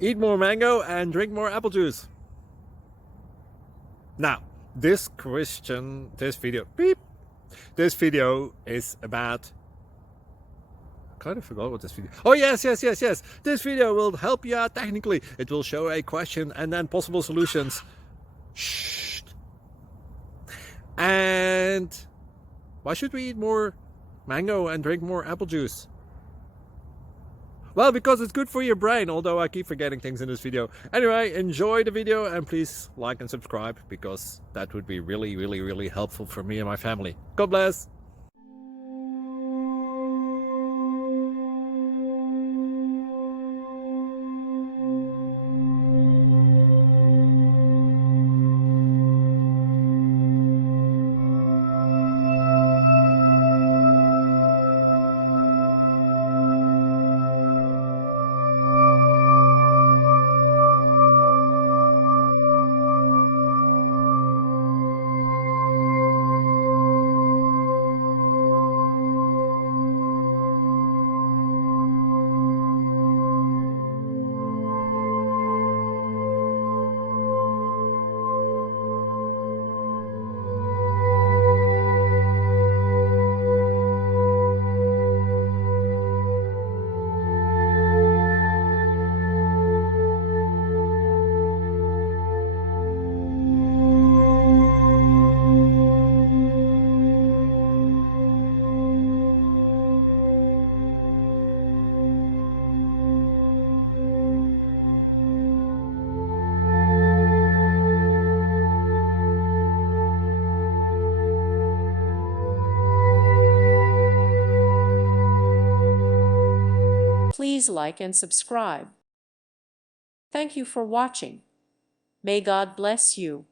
Eat more mango and drink more apple juice. Now, this video is about, I kind of forgot what this video. Oh, yes. This video will help you out technically. It will show a question and then possible solutions. Shh. And why should we eat more mango and drink more apple juice? Well, because it's good for your brain, although I keep forgetting things in this video. Anyway, enjoy the video and please like and subscribe, because that would be really helpful for me and my family. God bless! Please like and subscribe. Thank you for watching. May God bless you.